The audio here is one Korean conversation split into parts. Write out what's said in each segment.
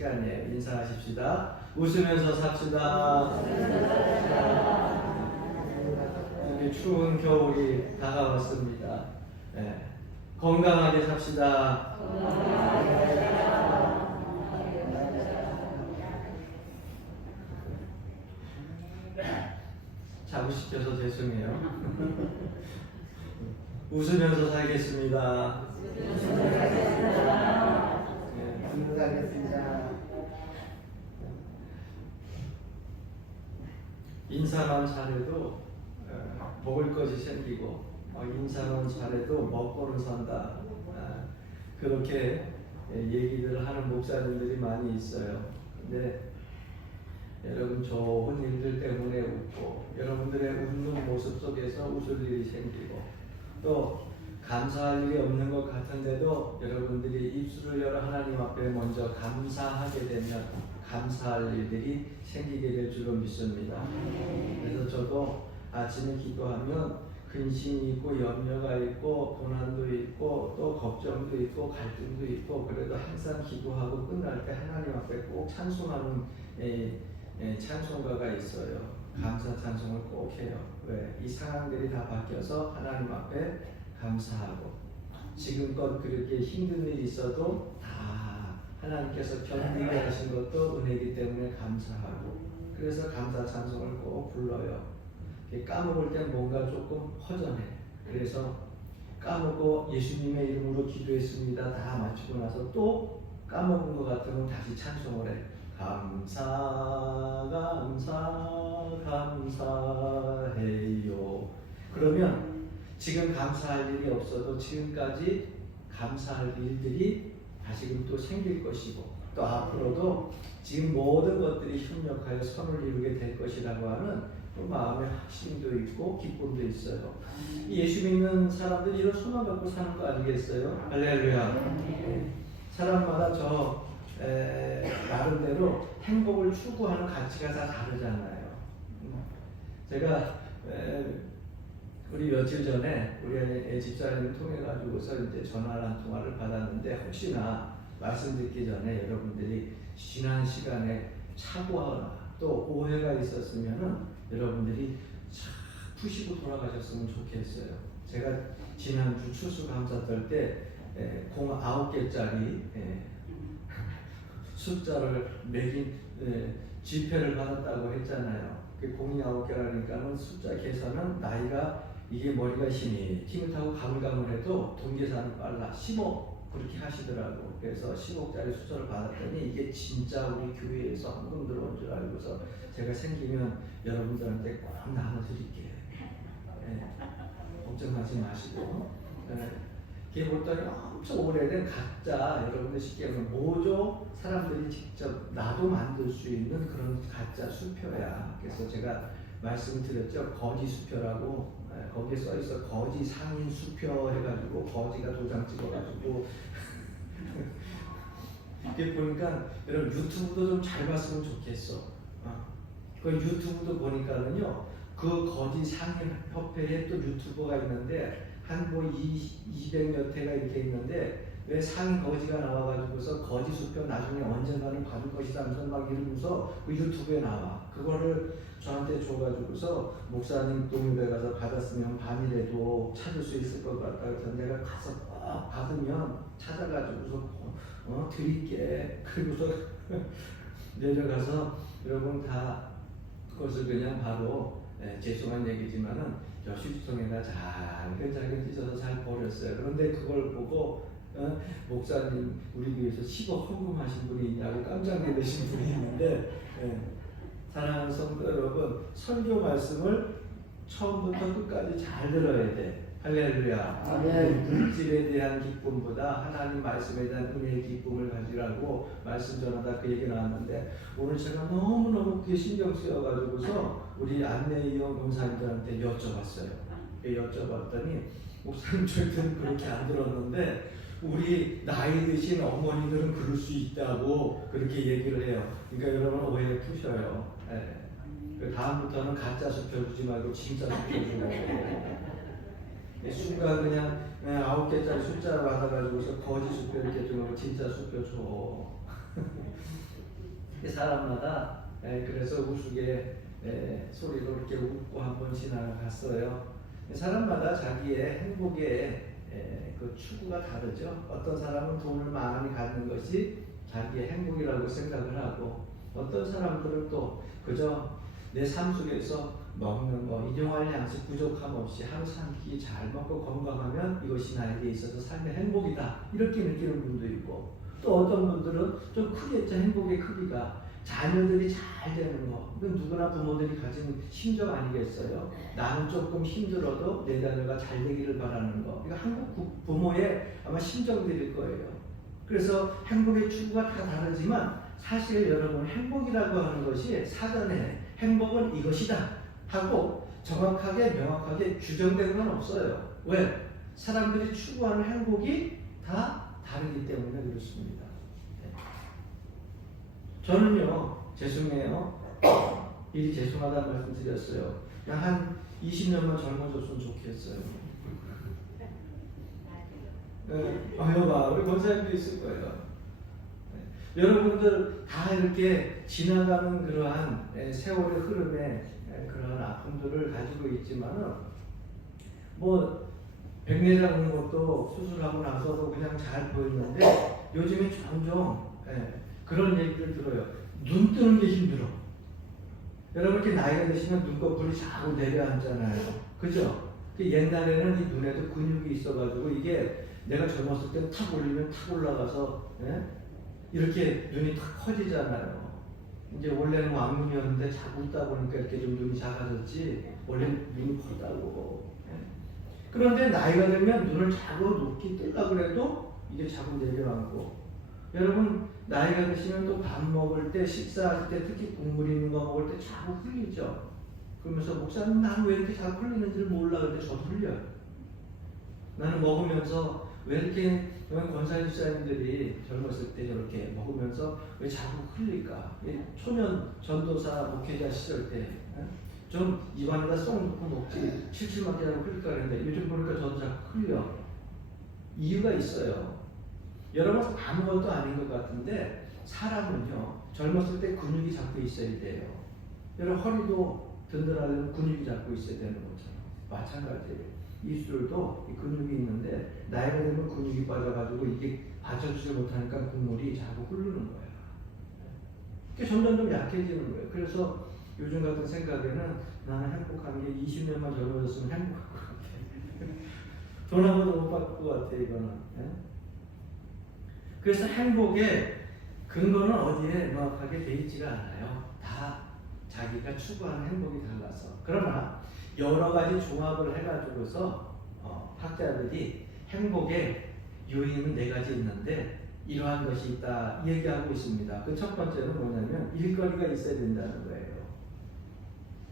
시간이에요. 인사하십시다. 웃으면서 삽시다. 이렇게 추운 겨울이 다가왔습니다. 네. 건강하게 삽시다. 자고 싶어서 죄송해요. 웃으면서 살겠습니다. 인사만 잘해도 먹을 것이 생기고 인사만 잘해도 먹고는 산다. 그렇게 얘기를 하는 목사님들이 많이 있어요. 근데 여러분 좋은 일들 때문에 웃고 여러분들의 웃는 모습 속에서 웃을 일이 생기고 또 감사할 일이 없는 것 같은데도 여러분들이 입술을 열어 하나님 앞에 먼저 감사하게 되면 감사할 일들이 생기게 될 줄로 믿습니다. 그래서 저도 아침에 기도하면 근심이 있고 염려가 있고 고난도 있고 또 걱정도 있고 갈등도 있고 그래도 항상 기도하고 끝날 때 하나님 앞에 꼭 찬송하는 찬송가가 있어요. 감사 찬송을 꼭 해요. 왜? 이 상황들이 다 바뀌어서 하나님 앞에 감사하고 지금껏 그렇게 힘든 일이 있어도 다 하나님께서 견디게 하신 것도 은혜이기 때문에 감사하고 그래서 감사 찬송을 꼭 불러요. 까먹을 땐 뭔가 조금 허전해. 그래서 까먹고 예수님의 이름으로 기도했습니다. 다 마치고 나서 또 까먹은 것 같으면 다시 찬송을 해. 감사 감사해요. 그러면 지금 감사할 일이 없어도 지금까지 감사할 일들이 다시금 또 생길 것이고 또 앞으로도 지금 모든 것들이 협력하여 선을 이루게 될 것이라고 하는 또 마음의 확신도 있고 기쁨도 있어요. 예수 믿는 사람들이 이런 소망 갖고 사는 거 아니겠어요? 할렐루야. 사람마다 나름대로 행복을 추구하는 가치가 다 다르잖아요. 제가 우리 며칠 전에 우리 집사님을 통해 가지고서 이제 전화 한 통화를 받았는데 혹시나 말씀 듣기 전에 여러분들이 지난 시간에 사고나 또 오해가 있었으면은 여러분들이 푸시고 돌아가셨으면 좋겠어요. 제가 지난주 추수감사 때 공 9개짜리 숫자를 매긴 지폐를 받았다고 했잖아요. 그 공이 9개라니까는 숫자 계산은 나이가 이게 머리가 힘이 타고 가물가물해도 돈 계산은 빨라. 10억 그렇게 하시더라고. 그래서 10억짜리 숫자를 받았더니 이게 진짜 우리 교회에서 헌금 들어온 줄 알고서 제가 생기면 여러분들한테 꼭 나눠드릴게요. 걱정하지 마시고. 이게 보더니 엄청 오래된 가짜, 여러분들 쉽게 말하면 모조 사람들이 직접 나도 만들 수 있는 그런 가짜 수표야. 그래서 제가 말씀을 드렸죠. 거지 수표라고. 거기에 써있어. 거지 상인 수표 해가지고 거지가 도장 찍어가지고 이렇게 보니까 여러분 유튜브도 좀 잘 봤으면 좋겠어. 그 유튜브도 보니까는요, 그 거지 상인 협회에 또 유튜버가 있는데 한 뭐 200몇 회가 이렇게 있는데 왜 상인 거지가 나와가지고서 거지 수표 나중에 언젠가는 받을 것이다 하면서 막 이러면서 그 유튜브에 나와. 그거를 저한테 줘가지고서 목사님 동료에 가서 받았으면 밤이라도 찾을 수 있을 것 같다. 그래서 내가 가서 받으면 찾아가지고서 드릴게. 그리고서 내려가서 여러분 다 그것을 그냥 바로 죄송한 얘기지만은 휴지통에다 잘근잘근 찢어서 잘 버렸어요. 그런데 그걸 보고 목사님 우리 교회에서 10억 헌금하신 분이 있냐고 깜짝 놀라신 분이 있는데 사랑하는 성도 여러분, 설교 말씀을 처음부터 끝까지 잘 들어야 돼. 할렐루야. 물질에 대한 기쁨보다 하나님 말씀에 대한 은혜의 기쁨을 가지라고 말씀 전하다 그 얘기 나왔는데 오늘 제가 너무너무 그게 신경 쓰여가지고서 우리 안내이용 권사님들한테 여쭤봤어요. 여쭤봤더니 목사님 절대는 그렇게 안 들었는데 우리 나이 드신 어머니들은 그럴 수 있다고 그렇게 얘기를 해요. 그러니까 여러분 오해 푸셔요. 다음부터는 가짜 수표 주지 말고 진짜 수표 주고 순간 그냥 9개짜리 숫자를 받아가지고서 거짓 수표 이렇게 주고 진짜 수표 줘. 사람마다 그래서 우스개 소리로 이렇게 웃고 한번 지나갔어요. 사람마다 자기의 행복의 그 추구가 다르죠. 어떤 사람은 돈을 많이 갖는 것이 자기의 행복이라고 생각을 하고, 어떤 사람들은 또 그저 내 삶 속에서 먹는 거, 일용할 양식 부족함 없이 항상 한 끼 잘 먹고 건강하면 이것이 나에게 있어서 삶의 행복이다, 이렇게 느끼는 분도 있고, 또 어떤 분들은 좀 크겠죠. 행복의 크기가 자녀들이 잘 되는 거. 이건 누구나 부모들이 가진 심정 아니겠어요? 나는 조금 힘들어도 내 자녀가 잘 되기를 바라는 거. 이거 한국 부모의 아마 심정들일 거예요. 그래서 행복의 추구가 다 다르지만 사실 여러분, 행복이라고 하는 것이 사전에 행복은 이것이다 하고 정확하게 명확하게 규정된 건 없어요. 왜? 사람들이 추구하는 행복이 다 다르기 때문에 그렇습니다. 저는요, 죄송해요. 일이 죄송하다는 말씀 드렸어요. 그냥 한 20년만 젊어졌으면 좋겠어요. 여봐, 우리 권사님도 있을 거예요. 여러분들 다 이렇게 지나가는 그러한 세월의 흐름에 그러한 아픔들을 가지고 있지만은, 뭐 백내장 오는 것도 수술하고 나서도 그냥 잘 보이는데 요즘에 종종 그런 얘기를 들어요. 눈 뜨는 게 힘들어. 여러분 이렇게 나이가 드시면 눈꺼풀이 자꾸 내려앉잖아요. 그죠? 옛날에는 이 눈에도 근육이 있어가지고 이게 내가 젊었을 때 탁 올리면 탁 올라가서 이렇게 눈이 탁 커지잖아요. 이제 원래는 왕눈이었는데 자꾸 웃다 보니까 이렇게 좀 눈이 작아졌지 원래 눈이 컸다고. 그런데 나이가 들면 눈을 자꾸 높게 뜨려고 해도 이게 자꾸 내려앉고, 여러분 나이가 드시면 또 밥 먹을 때, 식사할 때, 특히 국물 있는 거 먹을 때 자꾸 흘리죠. 그러면서 목사님 나는 왜 이렇게 자꾸 흘리는지를 몰라. 근데 저도 흘려요. 나는 먹으면서 왜 이렇게 권사님 집사님들이 젊었을 때 저렇게 먹으면서 왜 자꾸 흘릴까? 초년 전도사 목회자 시절 때 좀 입안에다 쏙 넣고 먹지 칠칠맞게 하고 흘릴까 그랬는데 요즘 보니까 저도 자꾸 흘려. 이유가 있어요. 여러분 아무것도 아닌 것 같은데 사람은요, 젊었을 때 근육이 자꾸 있어야 돼요. 여러분 허리도 든든하려면 근육이 자꾸 있어야 되는 것처럼 마찬가지예요. 입술도 근육이 있는데 나이가 들면 근육이 빠져가지고 이게 받쳐주지 못하니까 국물이 자꾸 흐르는 거예요. 그게 점점 좀 약해지는 거예요. 그래서 요즘 같은 생각에는 나는 행복한 게 20년만 젊어졌으면 행복할 것 같아. 돈 한 번도 못 받을 것 같아 이거는. 그래서 행복의 근거는 어디에 명확하게 돼 있지가 않아요. 다 자기가 추구하는 행복이 달라서. 그러나 여러 가지 종합을 해가지고서 학자들이 행복의 요인은 4가지 있는데 이러한 것이 있다 얘기하고 있습니다. 그 첫 번째는 뭐냐면 일거리가 있어야 된다는 거예요.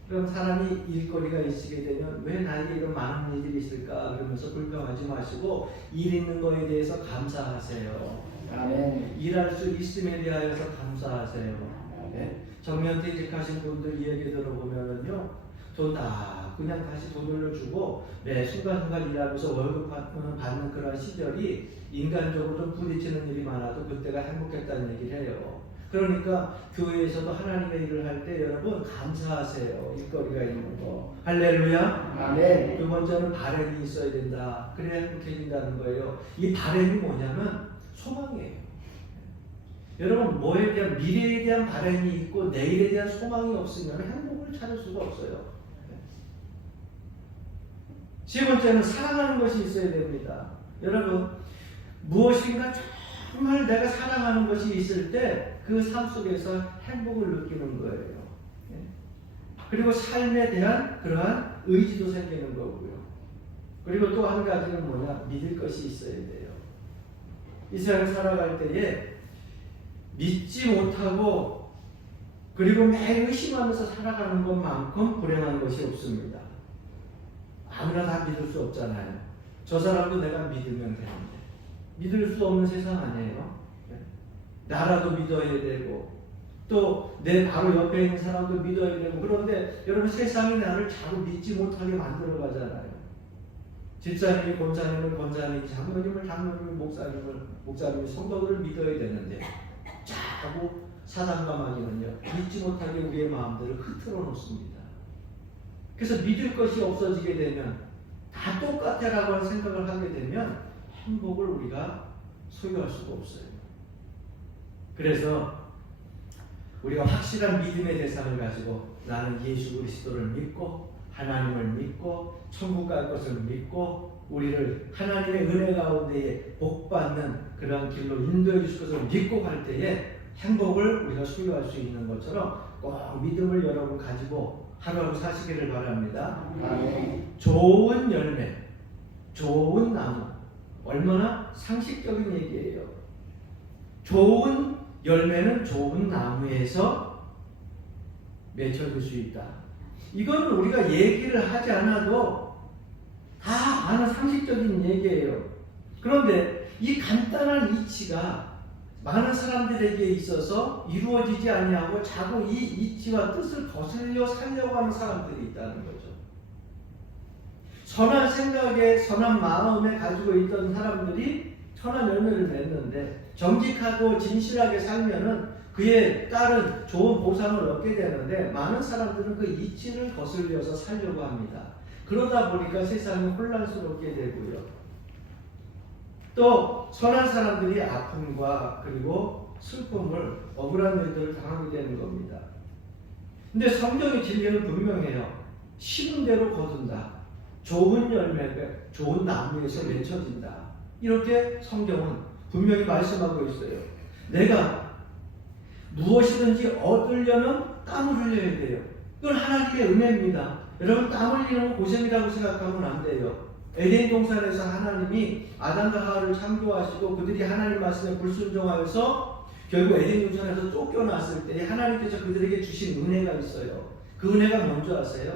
그럼 사람이 일거리가 있게 되면 왜 나에게 이런 많은 일들이 있을까 그러면서 불평하지 마시고 일 있는 거에 대해서 감사하세요. 아멘. 일할 수 있음에 대하여서 감사하세요. 네? 정년퇴직하신 분들 이야기 들어보면은요, 돈 다 그냥 다시 돈을 주고 매 순간순간 일하면서 월급 받는 그런 시절이 인간적으로 좀 부딪히는 일이 많아도 그때가 행복했다는 얘기를 해요. 그러니까 교회에서도 하나님의 일을 할 때 여러분 감사하세요. 일거리가 있는 거. 할렐루야. 아멘. 두 번째는 바램이 있어야 된다. 그래야 행복해진다는 거예요. 이 바램이 뭐냐면 소망이에요. 여러분 뭐에 대한 미래에 대한 바램이 있고 내일에 대한 소망이 없으면 행복을 찾을 수가 없어요. 세 번째는 사랑하는 것이 있어야 됩니다. 여러분 무엇인가 정말 내가 사랑하는 것이 있을 때 그 삶 속에서 행복을 느끼는 거예요. 그리고 삶에 대한 그러한 의지도 생기는 거고요. 그리고 또 한 가지는 뭐냐? 믿을 것이 있어야 돼요. 이 세상 살아갈 때에 믿지 못하고 그리고 매일 의심하면서 살아가는 것만큼 불행한 것이 없습니다. 아무나 다 믿을 수 없잖아요. 저 사람도 내가 믿으면 되는데 믿을 수 없는 세상 아니에요. 나라도 믿어야 되고 또 내 바로 옆에 있는 사람도 믿어야 되고, 그런데 여러분 세상이 나를 자꾸 믿지 못하게 만들어 가잖아요. 집사님이 권사님을, 권사님이 장로님을, 장로님이 목사님을, 목사님이 성도들을 믿어야 되는데 자꾸 사단과 마귀는요, 믿지 못하게 우리의 마음들을 흐트러 놓습니다. 그래서 믿을 것이 없어지게 되면, 다 똑같아라고 하는 생각을 하게 되면 행복을 우리가 소유할 수가 없어요. 그래서 우리가 확실한 믿음의 대상을 가지고 나는 예수 그리스도를 믿고 하나님을 믿고 천국 갈 것을 믿고 우리를 하나님의 은혜 가운데에 복받는 그런 길로 인도해 주실 것을 믿고 갈 때에 행복을 우리가 소유할 수 있는 것처럼 꼭 믿음을 여러분 가지고 하루하루 사시기를 바랍니다. 좋은 열매, 좋은 나무, 얼마나 상식적인 얘기예요. 좋은 열매는 좋은 나무에서 맺혀질 수 있다. 이건 우리가 얘기를 하지 않아도 다 아는 상식적인 얘기예요. 그런데 이 간단한 이치가 많은 사람들에게 있어서 이루어지지 아니하고 자꾸 이 이치와 뜻을 거슬려 살려고 하는 사람들이 있다는 거죠. 선한 생각에 선한 마음에 가지고 있던 사람들이 선한 열매를 맺는데 정직하고 진실하게 살면은 그에 따른 좋은 보상을 얻게 되는데 많은 사람들은 그 이치를 거슬려서 살려고 합니다. 그러다 보니까 세상이 혼란스럽게 되고요. 또 선한 사람들이 아픔과 그리고 슬픔을 억울한 일들을 당하게 되는 겁니다. 근데 성경의 진리는 분명해요. 심은 대로 거둔다. 좋은 열매가 좋은 나무에서 맺혀진다. 이렇게 성경은 분명히 말씀하고 있어요. 내가 무엇이든지 얻으려면 땀을 흘려야 돼요. 이건 하나님의 은혜입니다. 여러분 땀 흘리는 건 고생이라고 생각하면 안 돼요. 에덴 동산에서 하나님이 아담과 하와를 창조하시고 그들이 하나님 말씀에 불순종하여서 결국 에덴 동산에서 쫓겨났을 때 하나님께서 그들에게 주신 은혜가 있어요. 그 은혜가 뭔지 아세요?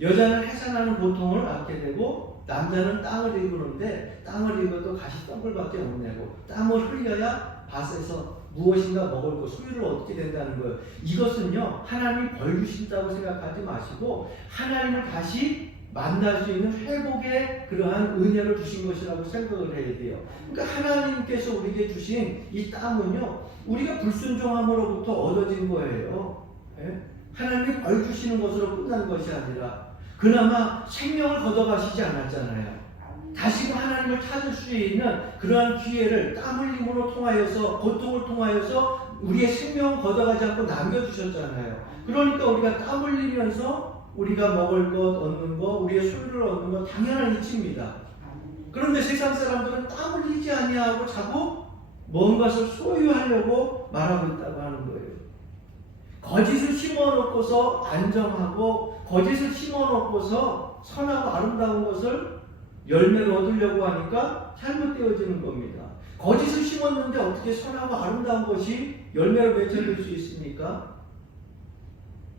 여자는 해산하는 고통을 받게 되고 남자는 땅을 일구는데 땅을 일궈도 가시덩굴밖에 못 내고 땀을 흘려야 밭에서 무엇인가 먹을 거 소유를 얻게 된다는 거예요. 이것은요 하나님이 벌 주신다고 생각하지 마시고 하나님을 다시 만날 수 있는 회복의 그러한 은혜를 주신 것이라고 생각을 해야 돼요. 그러니까 하나님께서 우리에게 주신 이 땀은요 우리가 불순종함으로부터 얻어진 거예요. 예? 하나님이 벌 주시는 것으로 끝난 것이 아니라 그나마 생명을 걷어가시지 않았잖아요. 다시금 하나님을 찾을 수 있는 그러한 기회를 땀 흘림으로 통하여서 고통을 통하여서 우리의 생명을 걷어가지 않고 남겨주셨잖아요. 그러니까 우리가 땀 흘리면서 우리가 먹을 것 얻는 것, 우리의 소유를 얻는 것 당연한 이치입니다. 그런데 세상 사람들은 땀 흘리지 아니하고 자꾸 뭔가를 소유하려고 말하고 있다고 하는 거예요. 거짓을 심어놓고서 안정하고 거짓을 심어놓고서 선하고 아름다운 것을 열매를 얻으려고 하니까 잘못되어지는 겁니다. 거짓을 심었는데 어떻게 선하고 아름다운 것이 열매로 맺혀질 수 있습니까?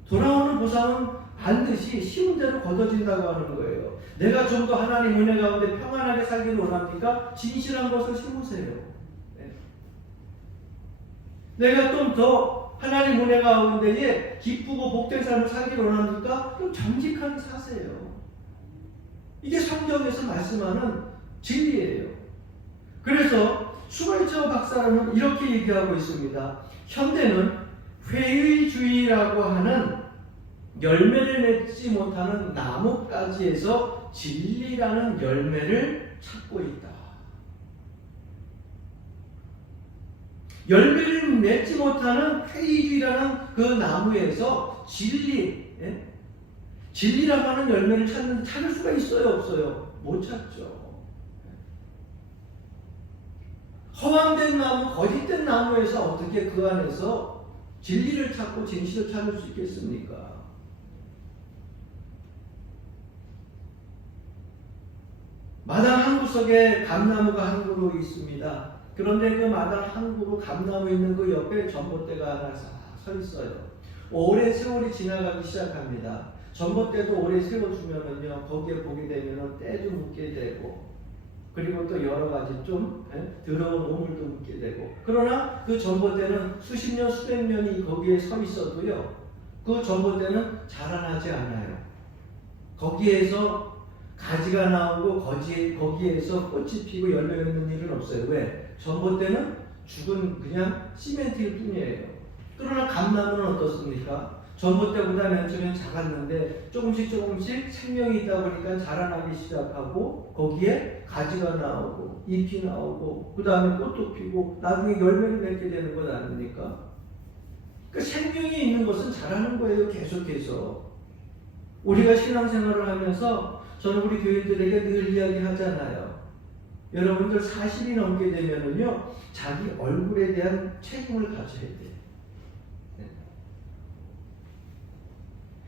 돌아오는 보상은 반드시 심은 대로 거둬진다고 하는 거예요. 내가 좀 더 하나님 은혜 가운데 평안하게 살기를 원합니까? 진실한 것을 심으세요. 네. 내가 좀 더 하나님 은혜 가운데에 기쁘고 복된 삶을 살기를 원합니까? 그럼 정직하게 사세요. 이게 성경에서 말씀하는 진리예요. 그래서 슈발츠 박사는 이렇게 얘기하고 있습니다. 현대는 회의주의라고 하는 열매를 맺지 못하는 나뭇가지에서 진리라는 열매를 찾고 있다. 열매를 맺지 못하는 회의주의라는 그 나무에서 진리라고 하는 열매를 찾을 수가 있어요, 없어요? 못 찾죠. 허황된 나무, 거짓된 나무에서 어떻게 그 안에서 진리를 찾고 진실을 찾을 수 있겠습니까? 마당 한 구석에 감나무가 한 그루 있습니다. 그런데 그 마당 한 그루 감나무 있는 그 옆에 전봇대가 하나 서 있어요. 오랜 세월이 지나가기 시작합니다. 전봇대도 오래 세워주면은요, 거기에 보게 되면은 때도 묻게 되고, 그리고 또 여러 가지 좀 더러운 오물도 묻게 되고, 그러나 그 전봇대는 수십 년, 수백 년이 거기에 서 있어도요, 그 전봇대는 자라나지 않아요. 거기에서 가지가 나오고 거기에서 꽃이 피고 열매 맺는 일은 없어요. 왜? 전봇대는 죽은 그냥 시멘트일 뿐이에요. 그러나 감나무는 어떻습니까? 전부 때보다 맨 처음엔 작았는데 조금씩 생명이 있다 보니까 자라나기 시작하고 거기에 가지가 나오고 잎이 나오고 그 다음에 꽃도 피고 나중에 열매를 맺게 되는 것 아닙니까? 그 생명이 있는 것은 자라는 거예요. 계속해서. 우리가 신앙생활을 하면서 저는 우리 교인들에게 늘 이야기하잖아요. 여러분들 40이 넘게 되면은요 자기 얼굴에 대한 책임을 가져야 돼요.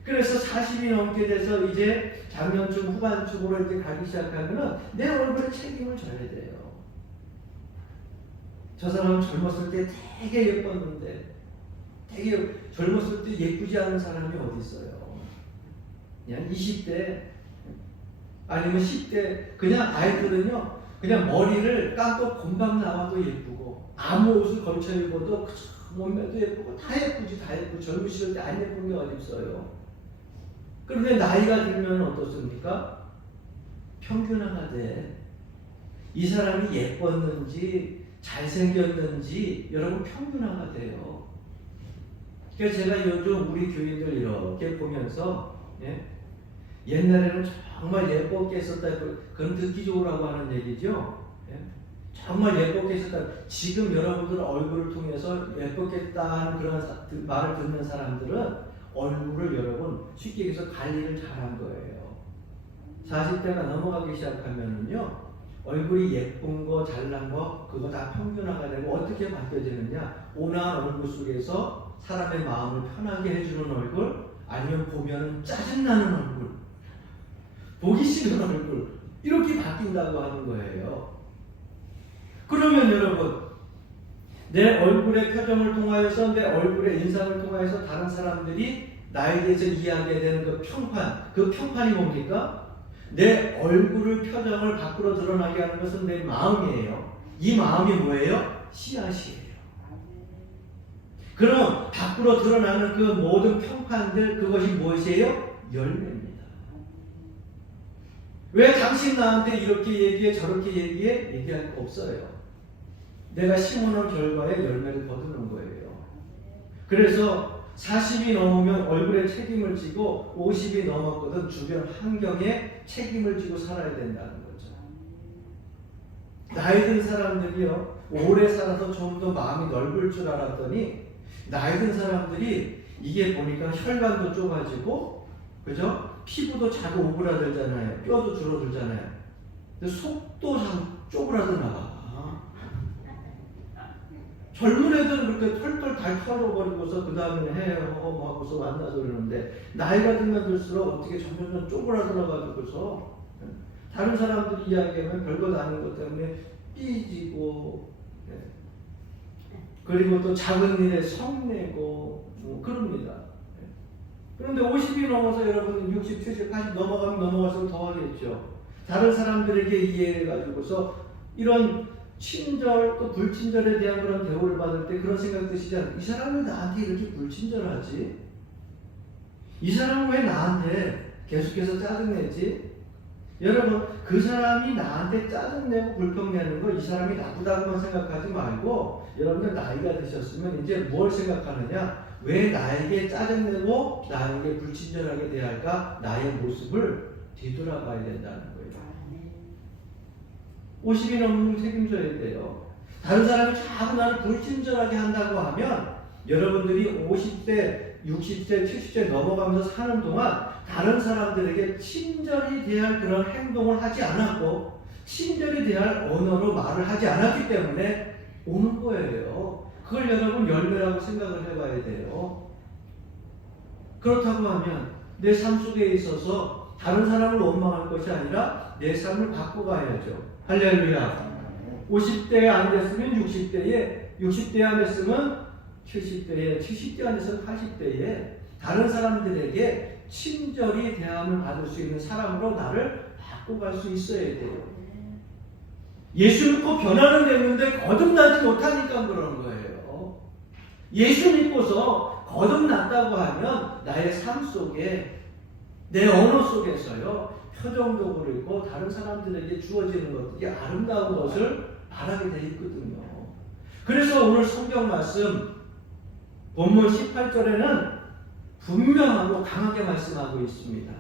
그래서 40이 넘게 돼서 이제 장년층 후반층으로 이제 가기 시작하면은 내 얼굴에 책임을 져야 돼요. 저 사람은 젊었을 때 되게 예뻤는데 되게 젊었을 때 예쁘지 않은 사람이 어디 있어요? 그냥 20대 아니면 10대 그냥 아이들은요 그냥 머리를 감고 곰방 나와도 예쁘고 아무 옷을 걸쳐 입어도 몸매도 예쁘고 다 예쁘지 다 예쁘고 젊으실 때 안 예쁜 게 어디 있어요? 그런데 나이가 들면 어떻습니까? 평균화가 이 사람이 예뻤는지 잘생겼는지 여러분 평균화가 돼요. 그래서 제가 요즘 우리 교인들 이렇게 보면서 옛날에는 정말 예뻤게 했었다 그건 듣기적으로라고 하는 얘기죠. 정말 예뻤게 했었다. 지금 여러분들 얼굴을 통해서 예뻤겠다는 그런 말을 듣는 사람들은 얼굴을 여러분 쉽게 얘기해서 관리를 잘한 거예요. 40대가 넘어가기 시작하면은요 얼굴이 예쁜 거 잘난 거 그거 다 평균화가 되고 어떻게 바뀌어지느냐 온화한 얼굴 속에서 사람의 마음을 편하게 해주는 얼굴 아니면 보면 짜증나는 얼굴 보기 싫은 얼굴 이렇게 바뀐다고 하는 거예요. 그러면 여러분 내 얼굴의 표정을 통하여서 내 얼굴의 인상을 통하여서 다른 사람들이 나에 대해서 이야기해야 되는 그 평판이 뭡니까? 내 얼굴을 표정을 밖으로 드러나게 하는 것은 내 마음이에요. 이 마음이 뭐예요? 씨앗이에요. 그럼 밖으로 드러나는 그 모든 평판들 그것이 무엇이에요? 열매입니다. 왜 당신 나한테 이렇게 얘기해 저렇게 얘기해? 얘기할 거 없어요. 내가 심어놓은 결과에 열매를 거두는 거예요. 그래서 40이 넘으면 얼굴에 책임을 지고 50이 넘었거든 주변 환경에 책임을 지고 살아야 된다는 거죠. 나이 든 사람들이요 오래 살아서 좀 더 마음이 넓을 줄 알았더니 나이 든 사람들이 이게 보니까 혈관도 좁아지고 그죠? 피부도 자꾸 오그라들잖아요. 뼈도 줄어들잖아요. 근데 속도 자꾸 쪼그라드나. 젊은 애들은 그렇게 털털 다 털어버리고서 그 다음에 해요 하고서 만나서 그러는데 나이가 들면 들수록 어떻게 점점 쪼그라들어가지고서 다른 사람들이 이야기하면 별것 아닌 것 때문에 삐지고 그리고 또 작은 일에 성내고 그럽니다. 그런데 50이 넘어서 여러분 60, 70, 80 넘어갈수록 더 하겠죠. 다른 사람들에게 이해해가지고서 이런 친절 또 불친절에 대한 그런 대우를 받을 때 그런 생각 드시지 않아요? 이 사람은 나한테 이렇게 불친절하지? 이 사람은 왜 나한테 계속해서 짜증내지? 여러분 그 사람이 나한테 짜증내고 불평내는 거 이 사람이 나쁘다고만 생각하지 말고 여러분들 나이가 드셨으면 이제 뭘 생각하느냐? 왜 나에게 짜증내고 나에게 불친절하게 대할까? 나의 모습을 뒤돌아봐야 된다는 거예요. 50이 넘으면 책임져야 돼요. 다른 사람이 자꾸 나를 불친절하게 한다고 하면 여러분들이 50대, 60대, 70대 넘어가면서 사는 동안 다른 사람들에게 친절히 대할 그런 행동을 하지 않았고 친절히 대할 언어로 말을 하지 않았기 때문에 오는 거예요. 그걸 여러분 열매라고 생각을 해봐야 돼요. 그렇다고 하면 내 삶 속에 있어서 다른 사람을 원망할 것이 아니라 내 삶을 바꿔가야죠. 할렐루야. 50대에 안 됐으면 60대에, 60대에 안 됐으면 70대에, 70대 안 됐으면 80대에 다른 사람들에게 친절히 대함을 받을 수 있는 사람으로 나를 바꿔갈 수 있어야 돼요. 예수 믿고 변화는 됐는데 거듭나지 못하니까 그러는 거예요. 예수 믿고서 거듭났다고 하면 나의 삶 속에 내 언어 속에서요 표정도 그리고 다른 사람들에게 주어지는 것들이 아름다운 것을 바라게 돼 있거든요. 그래서 오늘 성경 말씀 본문 18절에는 분명하고 강하게 말씀하고 있습니다.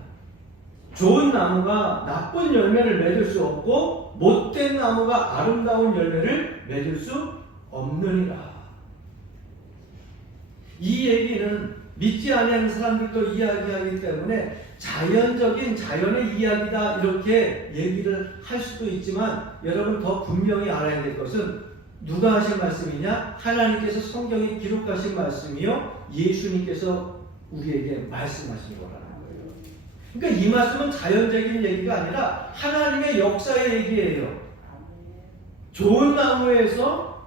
좋은 나무가 나쁜 열매를 맺을 수 없고 못된 나무가 아름다운 열매를 맺을 수 없느니라. 이 얘기는 믿지 아니하는 사람들도 이야기하기 때문에 자연의 이야기다 이렇게 얘기를 할 수도 있지만 여러분 더 분명히 알아야 될 것은 누가 하신 말씀이냐? 하나님께서 성경에 기록하신 말씀이요 예수님께서 우리에게 말씀하신 거라는 거예요. 그러니까 이 말씀은 자연적인 얘기가 아니라 하나님의 역사의 얘기예요. 좋은 나무에서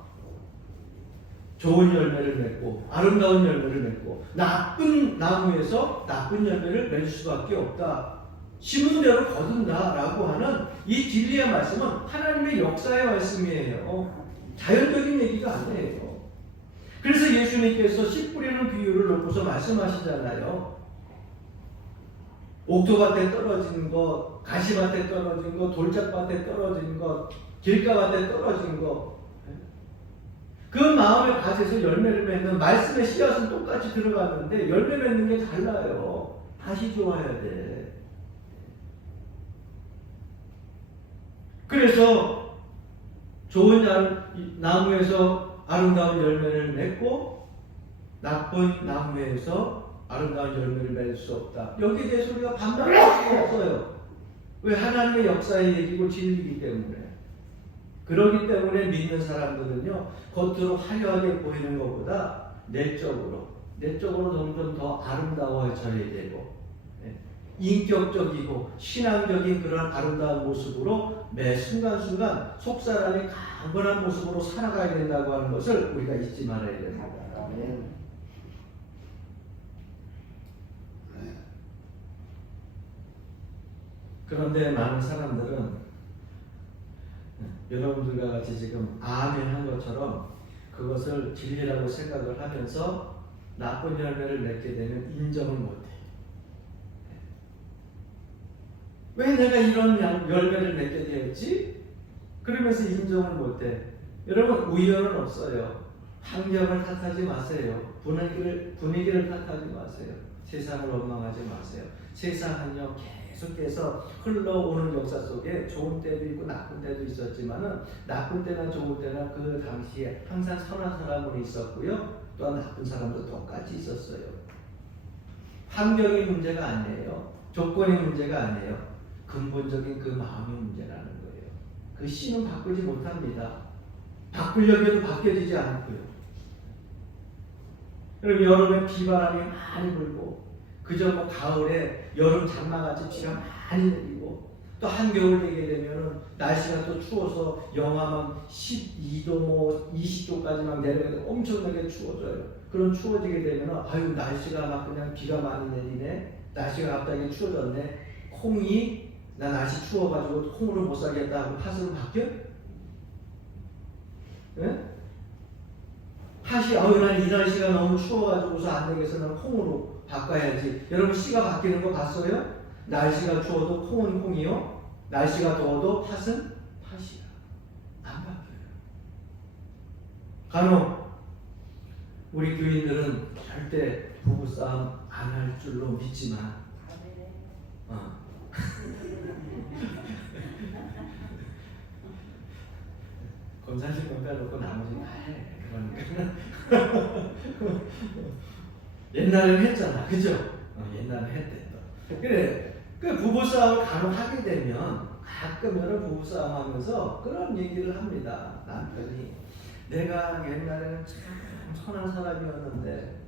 좋은 열매를 맺고 아름다운 열매를 맺고 나쁜 나무에서 나쁜 열매를 맺을 수밖에 없다. 심은 대로 거둔다라고 하는 이 진리의 말씀은 하나님의 역사의 말씀이에요. 자연적인 얘기가 아니에요. 그래서 예수님께서 씨 뿌리는 비유를 놓고서 말씀하시잖아요. 옥토밭에 떨어진 것, 가시밭에 떨어진 것, 돌짝밭에 떨어진 것, 길가밭에 떨어진 것, 그 마음의 밭에서 열매를 맺는 말씀의 씨앗은 똑같이 들어갔는데 열매 맺는 게 달라요. 다시 좋아야 돼. 그래서 좋은 나무에서 아름다운 열매를 맺고 나쁜 나무에서 아름다운 열매를 맺을 수 없다. 여기에 대해서 우리가 반박할 수가 없어요. 왜? 하나님의 역사의 얘기고 진리이기 때문에. 그렇기 때문에 믿는 사람들은요 겉으로 화려하게 보이는 것보다 내적으로 점점 더 아름다워져야 되고 인격적이고 신앙적인 그런 아름다운 모습으로 매 순간순간 속사람이 강건한 모습으로 살아가야 된다고 하는 것을 우리가 잊지 말아야 됩니다. 그런데 많은 사람들은 여러분들과 같이 지금 아멘 한 것처럼 그것을 진리라고 생각을 하면서 나쁜 열매를 맺게 되면 인정을 못해. 왜 내가 이런 열매를 맺게 되었지? 그러면서 인정을 못해. 여러분 우연은 없어요. 환경을 탓하지 마세요. 분위기를 탓하지 마세요. 세상을 원망하지 마세요. 세상은요 계속해서 흘러오는 역사 속에 좋은 때도 있고 나쁜 때도 있었지만은 나쁜 때나 좋은 때나 그 당시에 항상 선한 사람은 있었고요. 또한 나쁜 사람도 똑같이 있었어요. 환경이 문제가 아니에요. 조건이 문제가 아니에요. 근본적인 그 마음의 문제라는 거예요. 그 씨는 바꾸지 못합니다. 바꾸려고 해도 바뀌어지지 않고요. 그럼 여름에 비바람이 많이 불고 그저 뭐 가을에 여름 장마같이 비가 많이 내리고 또 한겨울 되게 되면은 날씨가 또 추워서 영하만 12도 뭐 20도까지만 내려가서 엄청나게 추워져요. 그런 추워지게 되면은 아유 날씨가 막 그냥 비가 많이 내리네. 날씨가 갑자기 추워졌네. 콩이 나 날씨 추워가지고 콩으로 못 살겠다 하고 팥으로 바뀌어? 예? 팥이 난 이 날씨가 너무 추워가지고서 안 되겠어. 난 콩으로 바꿔야지. 여러분 씨가 바뀌는 거 봤어요? 날씨가 추워도 콩은 콩이요. 날씨가 더워도 팥은 팥이야. 안 바뀌어요. 간혹 우리 교인들은 절대 부부싸움 안 할 줄로 믿지만 검사실만 빼놓고 나머지는 다 해. 그러니까 옛날에는 했잖아, 그죠? 옛날에 했대. 그래, 그 부부싸움을 간혹 하게 되면 가끔 여러 부부싸움 하면서 그런 얘기를 합니다. 남편이 내가 옛날에는 참 선한 사람이었는데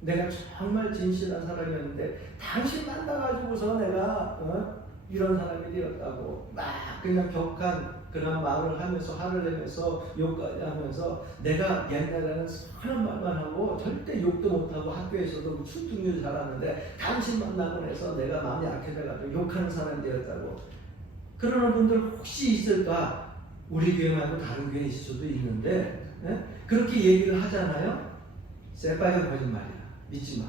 내가 정말 진실한 사람이었는데 당신 만나가지고서 내가 이런 사람이 되었다고 막 그냥 격한 그런 말을 하면서 화를 내면서 욕까지 하면서 내가 옛날에는 선한 말만 하고 절대 욕도 못하고 학교에서도 출중률 잘하는데 당신 만나고 나서 내가 마음이 약해져가지고 욕하는 사람이 되었다고. 그러는 분들 혹시 있을까? 우리 교회 말고 다른 교회에 있을 수도 있는데 그렇게 얘기를 하잖아요. 새빨간 거짓말이야. 믿지 마.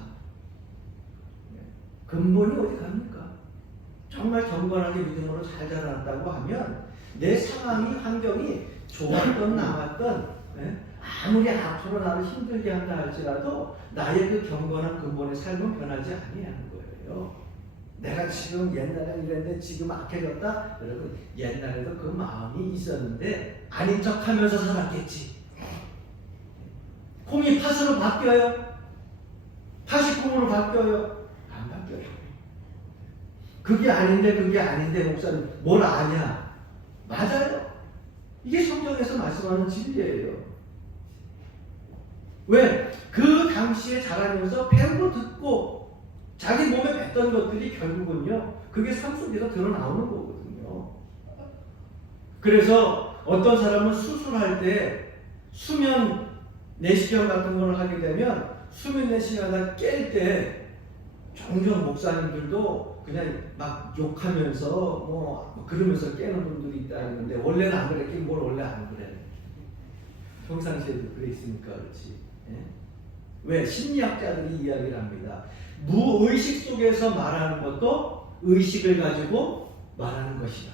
근본이 어디 갑니까? 정말 경건하게 믿음으로 잘 자라났다고 하면 내 상황이 환경이 좋았던 나왔던 예? 아무리 앞으로 나를 힘들게 한다 할지라도 나의 그 경건한 근본의 삶은 변하지 아니하는 거예요. 내가 지금 옛날에 이랬는데 지금 악해졌다? 여러분 옛날에도 그 마음이 있었는데 아닌 척하면서 살았겠지. 콩이 팥으로 바뀌어요? 팥이 콩으로 바뀌어요? 안 바뀌어요. 그게 아닌데 목사님 뭘 아냐? 맞아요. 이게 성경에서 말씀하는 진리예요. 왜? 그 당시에 자라면서 배우고 듣고 자기 몸에 뱉던 것들이 결국은요 그게 삶 속에서 드러나오는 거거든요. 그래서 어떤 사람은 수술할 때 수면 내시경 같은 걸 하게 되면 수면 내시경하다 깰 때 종종 목사님들도 그냥 막 욕하면서 뭐 그러면서 깨는 분들이 있다는데 원래는 안 그랬긴 뭘 원래 안 그래. 평상시에도 그래 있으니까 그렇지. 예? 왜? 심리학자들이 이야기를 합니다. 무의식 속에서 말하는 것도 의식을 가지고 말하는 것이다.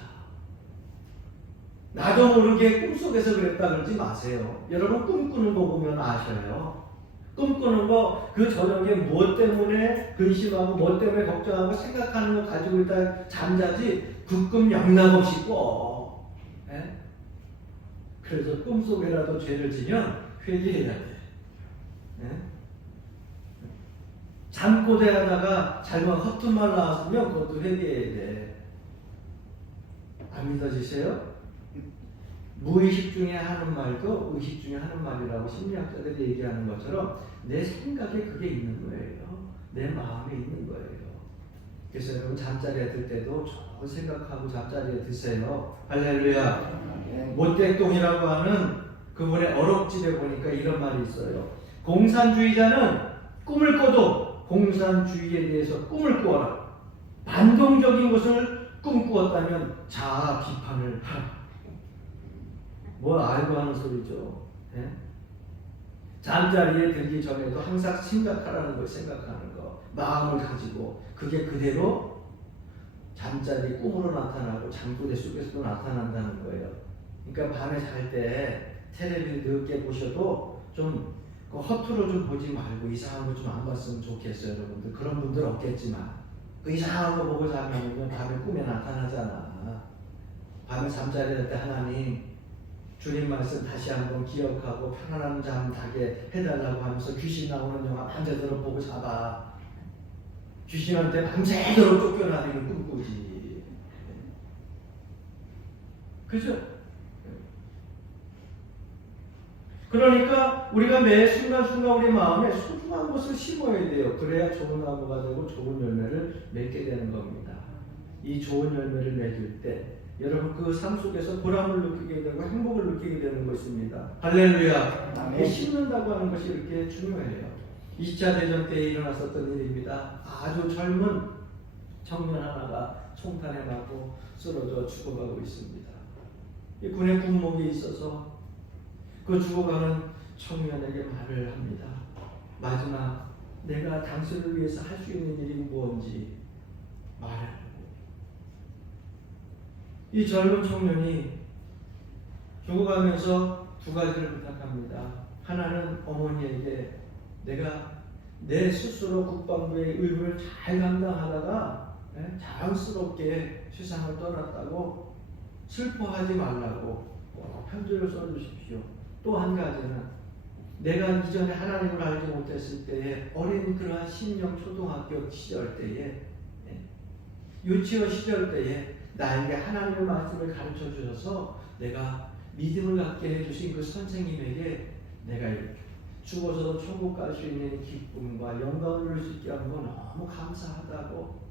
나도 모르게 꿈속에서 그랬다 그러지 마세요. 여러분 꿈꾸는 거 보면 아셔요. 꿈꾸는 거 그 저녁에 무엇 때문에 근심하고 무엇 때문에 걱정하고 생각하는 거 가지고 있다 잠자지 그 꿈 영락없이 꿔. 예? 그래서 꿈속에라도 죄를 지면 회개해야 돼. 예? 잠꼬대하다가 잘못 허튼 말 나왔으면 그것도 회개해야 돼. 안 믿어지세요? 무의식 중에 하는 말도 의식 중에 하는 말이라고 심리학자들이 얘기하는 것처럼 내 생각에 그게 있는 거예요. 내 마음에 있는 거예요. 그래서 여러분 잠자리에 들 때도 좋은 생각하고 잠자리에 드세요. 할렐루야. 모택동이라고 하는 그분의 어록집에 보니까 이런 말이 있어요. 공산주의자는 꿈을 꿔도 공산주의에 대해서 꿈을 꾸어라. 반동적인 것을 꿈꾸었다면 자아 비판을 하라. 뭘 알고 하는 소리죠. 예? 잠자리에 들기 전에도 항상 생각하라는 걸 생각하는 거. 마음을 가지고 그게 그대로 잠자리 꿈으로 나타나고 잠꼬대 속에서도 나타난다는 거예요. 그러니까 밤에 잘 때 텔레비를 늦게 보셔도 좀 허투루 좀 보지 말고 이상한 거 좀 안 봤으면 좋겠어요. 여러분들 그런 분들 없겠지만 그 이상한 거 보고 자면 밤에 꿈에 나타나잖아. 밤에 잠자리 할 때 하나님 주님 말씀 다시 한번 기억하고 편안한 잠 자게 해달라고 하면서 귀신 나오는 영화 밤새도록 보고 자봐. 귀신한테 밤새도록 쫓겨나는 꿈꾸지. 그죠? 그러니까 우리가 매 순간순간 우리 마음에 소중한 것을 심어야 돼요. 그래야 좋은 나무가 되고 좋은 열매를 맺게 되는 겁니다. 이 좋은 열매를 맺을 때 여러분 그 삶 속에서 보람을 느끼게 되고 행복을 느끼게 되는 것입니다. 할렐루야. 심는다고 하는 것이 이렇게 중요해요. 2차 대전 때에 일어났었던 일입니다. 아주 젊은 청년 하나가 총탄에 맞고 쓰러져 죽어가고 있습니다. 이 군의 군목이 있어서 그 죽어가는 청년에게 말을 합니다. 마지막 내가 당신을 위해서 할 수 있는 일이 뭔지 말해. 이 젊은 청년이 죽어가면서 두 가지를 부탁합니다. 하나는 어머니에게 내가 내 스스로 국방부의 의무를 잘 감당하다가 자랑스럽게 세상을 떠났다고 슬퍼하지 말라고 편지를 써주십시오. 또 한 가지는 내가 이전에 하나님을 알지 못했을 때에 어린 그러한 신령 초등학교 시절 때에 유치원 시절 때에 나에게 하나님의 말씀을 가르쳐 주셔서 내가 믿음을 갖게 해주신 그 선생님에게 내가 이렇게 죽어서도 천국 갈 수 있는 기쁨과 영광을 누릴 수 있게 한 건 너무 감사하다고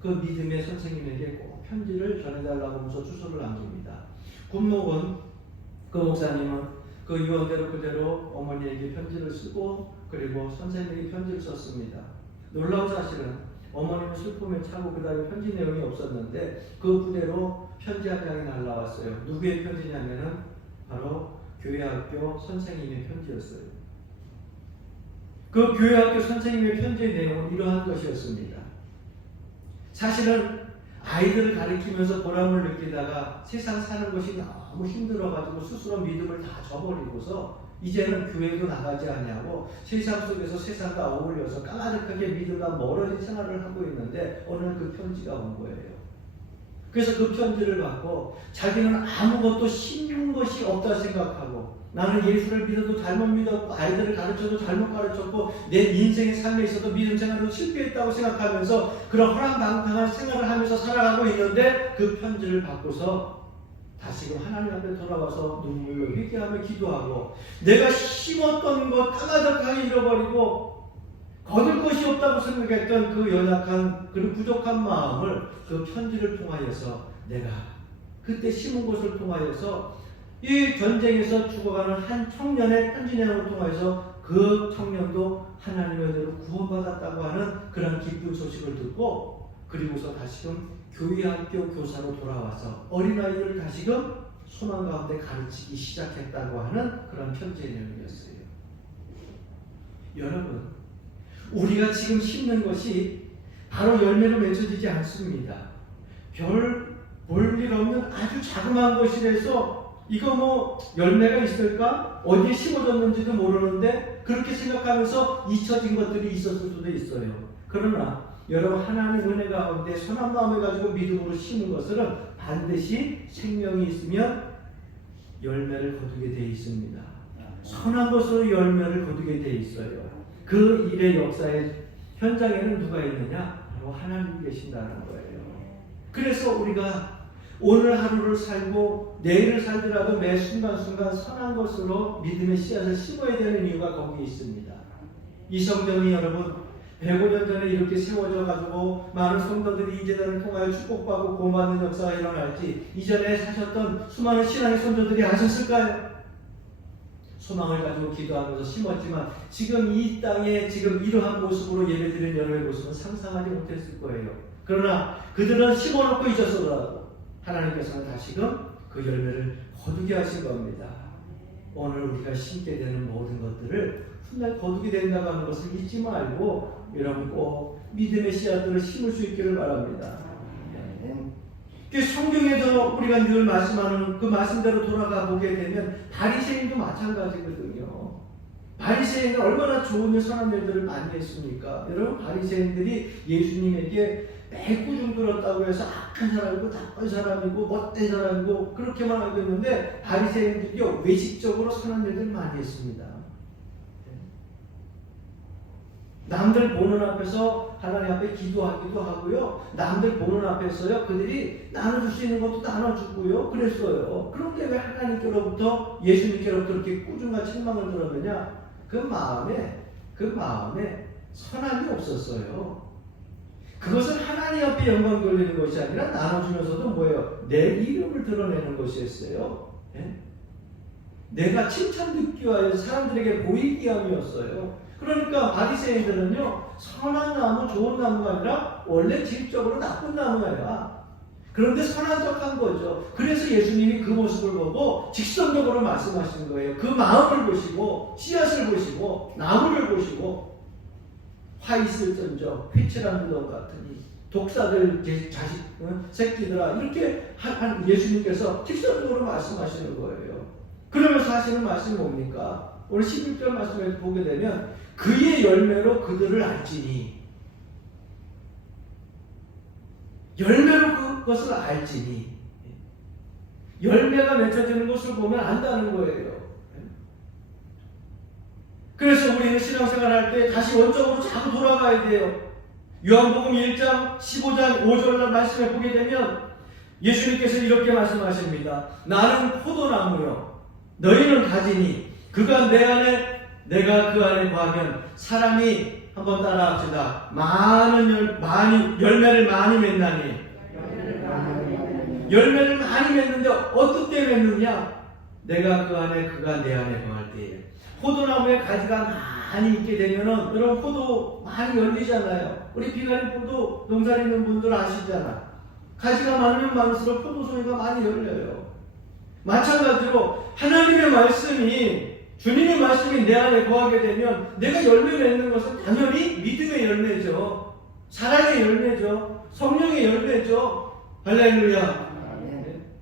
그 믿음의 선생님에게 꼭 편지를 전해달라고 하면서 주소를 남깁니다. 군목은 그 목사님은 그 유언대로 그대로 어머니에게 편지를 쓰고 그리고 선생님에게 편지를 썼습니다. 놀라운 사실은 어머니는 슬픔에 차고 그 다음에 편지 내용이 없었는데 그 부대로 편지 한 장이 날라왔어요. 누구의 편지냐면은 바로 교회학교 선생님의 편지였어요. 그 교회학교 선생님의 편지의 내용은 이러한 것이었습니다. 사실은 아이들을 가르치면서 보람을 느끼다가 세상 사는 것이 너무 힘들어가지고 스스로 믿음을 다 저버리고서 이제는 교회도 나가지 않냐고 세상 속에서 세상과 어울려서 까마득하게 믿음과 멀어진 생활을 하고 있는데 어느 날 그 편지가 온 거예요. 그래서 그 편지를 받고 자기는 아무것도 심는 것이 없다 생각하고 나는 예수를 믿어도 잘못 믿었고 아이들을 가르쳐도 잘못 가르쳤고 내 인생의 삶에 있어도 믿음 생활도 실패했다고 생각하면서 그런 허랑방탕한 생활을 하면서 살아가고 있는데 그 편지를 받고서 다시금 하나님 앞에 돌아와서 눈물로 회개하며 기도하고 내가 심었던 것 까마득하게 잃어버리고 거둘 것이 없다고 생각했던 그 연약한 그런 부족한 마음을 그 편지를 통하여서 내가 그때 심은 것을 통하여서 이 전쟁에서 죽어가는 한 청년의 편지 내용을 통해서 그 청년도 하나님의 은혜로 구원받았다고 하는 그런 기쁜 소식을 듣고 그리고서 다시금 교회 학교 교사로 돌아와서 어린아이들을 다시금 소망 가운데 가르치기 시작했다고 하는 그런 편지의 내용이었어요. 여러분, 우리가 지금 심는 것이 바로 열매로 맺혀지지 않습니다. 별 볼 일 없는 아주 자그마한 것이라서 이거 뭐 열매가 있을까? 어디에 심어졌는지도 모르는데 그렇게 생각하면서 잊혀진 것들이 있었을 수도 있어요. 그러나 여러분 하나님 은혜 가운데 선한 마음을 가지고 믿음으로 심은 것은 반드시 생명이 있으면 열매를 거두게 돼 있습니다. 선한 것으로 열매를 거두게 돼 있어요. 그 일의 역사의 현장에는 누가 있느냐? 바로 하나님이 계신다는 거예요. 그래서 우리가 오늘 하루를 살고 내일을 살더라도 매 순간순간 선한 것으로 믿음의 씨앗을 심어야 되는 이유가 거기에 있습니다. 이 성전이 여러분 105년 전에 이렇게 세워져 가지고 많은 성도들이 이 제단을 통하여 축복받고 구원받는 역사가 일어날지 이전에 사셨던 수많은 신앙의 선조들이 아셨을까요? 소망을 가지고 기도하면서 심었지만 지금 이 땅에 지금 이러한 모습으로 예배드리는 여러분의 모습은 상상하지 못했을 거예요. 그러나 그들은 심어놓고 잊었어도 하나님께서는 다시금 그 열매를 거두게 하신 겁니다. 오늘 우리가 심게 되는 모든 것들을 훗날 거두게 된다고 하는 것을 잊지 말고 여러분 꼭 믿음의 씨앗들을 심을 수 있기를 바랍니다. 성경에서 우리가 늘 말씀하는 그 말씀대로 돌아가 보게 되면 바리새인도 마찬가지거든요. 바리새인은 얼마나 좋은 일 선한 일들을 많이 했습니까? 여러분 바리새인들이 예수님에게 매꾸중 들었다고 해서 악한 사람이고 나쁜 사람이고 못된 사람이고 그렇게만 알고 있는데 바리새인들이요 외식적으로 선한 일들을 많이 했습니다. 남들 보는 앞에서 하나님 앞에 기도하기도 하고요. 남들 보는 앞에서요. 그들이 나눠줄 수 있는 것도 나눠주고요. 그랬어요. 그런데 왜 하나님께로부터 예수님께로부터 이렇게 꾸준한 책망을 들었느냐? 그 마음에 선함이 없었어요. 그것은 하나님 앞에 영광 돌리는 것이 아니라 나눠주면서도 뭐예요? 내 이름을 드러내는 것이었어요. 예? 내가 칭찬 듣기 위하여 사람들에게 보이기 위함이었어요. 그러니까 바리새인들은요 선한 나무, 좋은 나무가 아니라 원래 질적으로 나쁜 나무야. 그런데 선한 척한 거죠. 그래서 예수님이 그 모습을 보고 직선적으로 말씀하시는 거예요. 그 마음을 보시고 씨앗을 보시고 나무를 보시고 화 있을전저 회칠한 무덤 같으니 독사들 자식 새끼들아 이렇게 예수님께서 직선적으로 말씀하시는 거예요. 그러면서 하시는 말씀이 뭡니까? 오늘 11절 말씀에 보게 되면 그의 열매로 그들을 알지니 열매로 그것을 알지니 열매가 맺혀지는 것을 보면 안다는 거예요. 그래서 우리는 신앙생활 할 때 다시 원점으로 자꾸 돌아가야 돼요. 요한복음 1장 15장 5절 말씀에 보게 되면 예수님께서 이렇게 말씀하십니다. 나는 포도나무요 너희는 가지니 그가 내 안에 내가 그 안에 거하면 사람이 한번 따라합시다. 열매를 많이 맺나니 열매를 많이 맺는데 어떻게 맺느냐? 내가 그 안에 그가 내 안에 거할 때에 포도나무에 가지가 많이 있게 되면은 여러분 포도 많이 열리잖아요. 우리 비가리 포도 농사 짓는 분들 아시잖아. 가지가 많으면 많을수록 포도송이가 많이 열려요. 마찬가지로 하나님의 말씀이 주님의 말씀이 내 안에 거하게 되면 내가 열매 맺는 것은 당연히 믿음의 열매죠. 사랑의 열매죠. 성령의 열매죠. 할렐루야.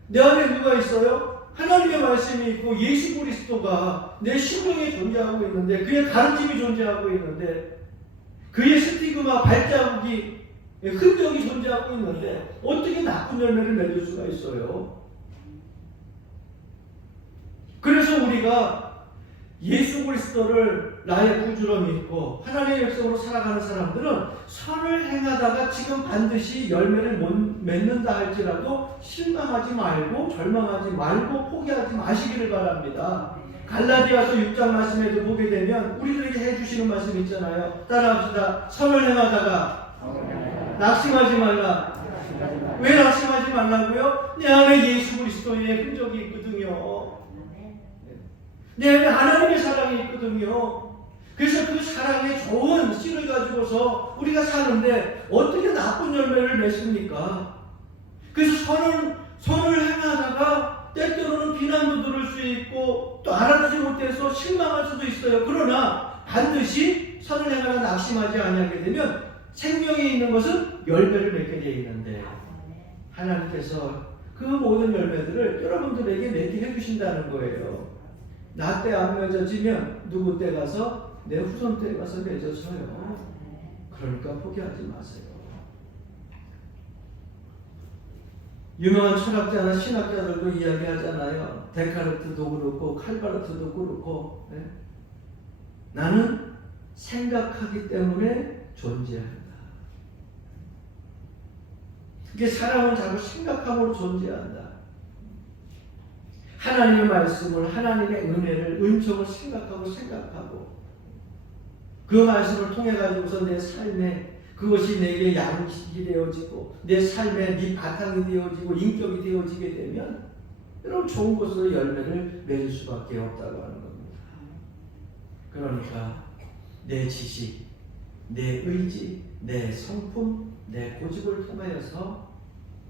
내 안에 누가 있어요? 하나님의 말씀이 있고 예수 그리스도가 내 심령에 존재하고 있는데, 그의 가르침이 존재하고 있는데, 그의 스티그마 발자국이 흔적이 존재하고 있는데 어떻게 나쁜 열매를 맺을 수가 있어요? 그래서 우리가 예수 그리스도를 나의 구주로 믿고 하나님의 백성으로 살아가는 사람들은 선을 행하다가 지금 반드시 열매를 못 맺는다 할지라도 실망하지 말고 절망하지 말고 포기하지 마시기를 바랍니다. 갈라디아서 6장 말씀에도 보게 되면 우리들에게 해주시는 말씀 있잖아요. 따라합시다. 선을 행하다가 낙심하지 말라. 왜 낙심하지 말라고요? 내 안에 예수 그리스도의 흔적이 있거든요. 내 안에 하나님의 사랑이 있거든요. 그래서 그 사랑의 좋은 씨를 가지고서 우리가 사는데 어떻게 나쁜 열매를 맺습니까? 그래서 선을 행하다가 때때로는 비난도 들을 수 있고 또 알아듣지 못해서 실망할 수도 있어요. 그러나 반드시 선을 행하다 낙심하지 아니하게 되면 생명에 있는 것은 열매를 맺게 되어 있는데, 하나님께서 그 모든 열매들을 여러분들에게 맺게 해주신다는 거예요. 나 때 안 맺어지면 누구 때 가서 내 후손 때 가서 맺어져요. 그러니까 포기하지 마세요. 유명한 철학자나 신학자들도 이야기하잖아요. 데카르트도 그렇고 칼바르트도 그렇고, 네? 나는 생각하기 때문에 존재한다. 이게 사람은 자꾸 생각함으로 존재한다. 하나님의 말씀을, 하나님의 은혜를, 은총을 생각하고 그 말씀을 통해 가지고서 내 삶에 그것이 내게 양식이 되어지고 내 삶의 네 바탕이 되어지고 인격이 되어지게 되면 여러분 좋은 것으로 열매를 맺을 수밖에 없다고 하는 겁니다. 그러니까 내 지식, 내 의지, 내 성품, 내 고집을 통하여서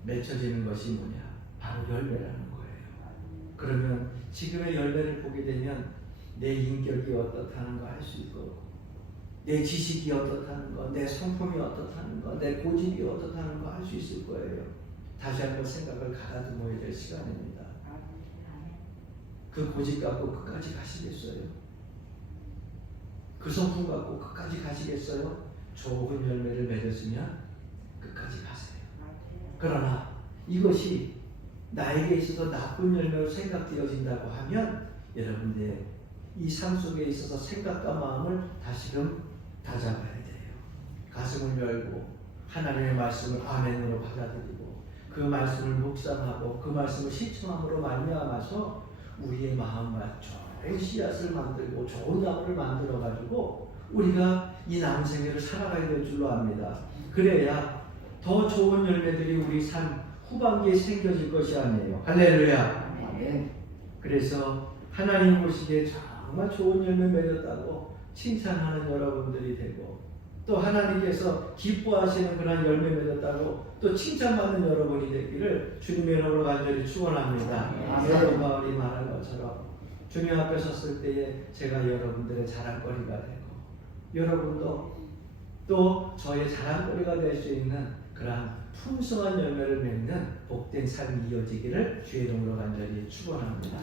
맺혀지는 것이 뭐냐? 바로 열매라는 거예요. 그러면 지금의 열매를 보게 되면 내 인격이 어떻다는 거 알 수 있고, 내 지식이 어떻다는 거, 내 성품이 어떻다는 거, 내 고집이 어떻다는 거 알 수 있을 거예요. 다시 한번 생각을 가다듬어야 될 시간입니다. 그 고집 갖고 끝까지 가시겠어요? 그 성품 갖고 끝까지 가시겠어요? 좋은 열매를 맺었으면 끝까지 가세요. 그러나 이것이 나에게 있어서 나쁜 열매로 생각되어진다고 하면 여러분들 이 삶 속에 있어서 생각과 마음을 다시금 다잡아야 돼요. 가슴을 열고 하나님의 말씀을 아멘으로 받아들이고 그 말씀을 묵상하고 그 말씀을 실천함으로 말미암아서 우리의 마음과 좋은 씨앗을 만들고 좋은 나무를 만들어 가지고 우리가 이 남생애를 살아가야 될 줄로 압니다. 그래야 더 좋은 열매들이 우리 삶 후반기에 생겨질 것이 아니에요. 할렐루야. 아멘. 그래서 하나님 보시기에 정말 좋은 열매 맺었다고 칭찬하는 여러분들이 되고, 또 하나님께서 기뻐하시는 그런 열매 맺었다고 또 칭찬받는 여러분이 되기를 주님의 이름으로 간절히 축원합니다. 여러분 바울이 말한 것처럼 주님 앞에 섰을 때에 제가 여러분들의 자랑거리가 되고, 여러분도 또 저의 자랑거리가 될 수 있는 그러한 풍성한 열매를 맺는 복된 삶이 이어지기를 주의 이름으로 간절히 축원합니다.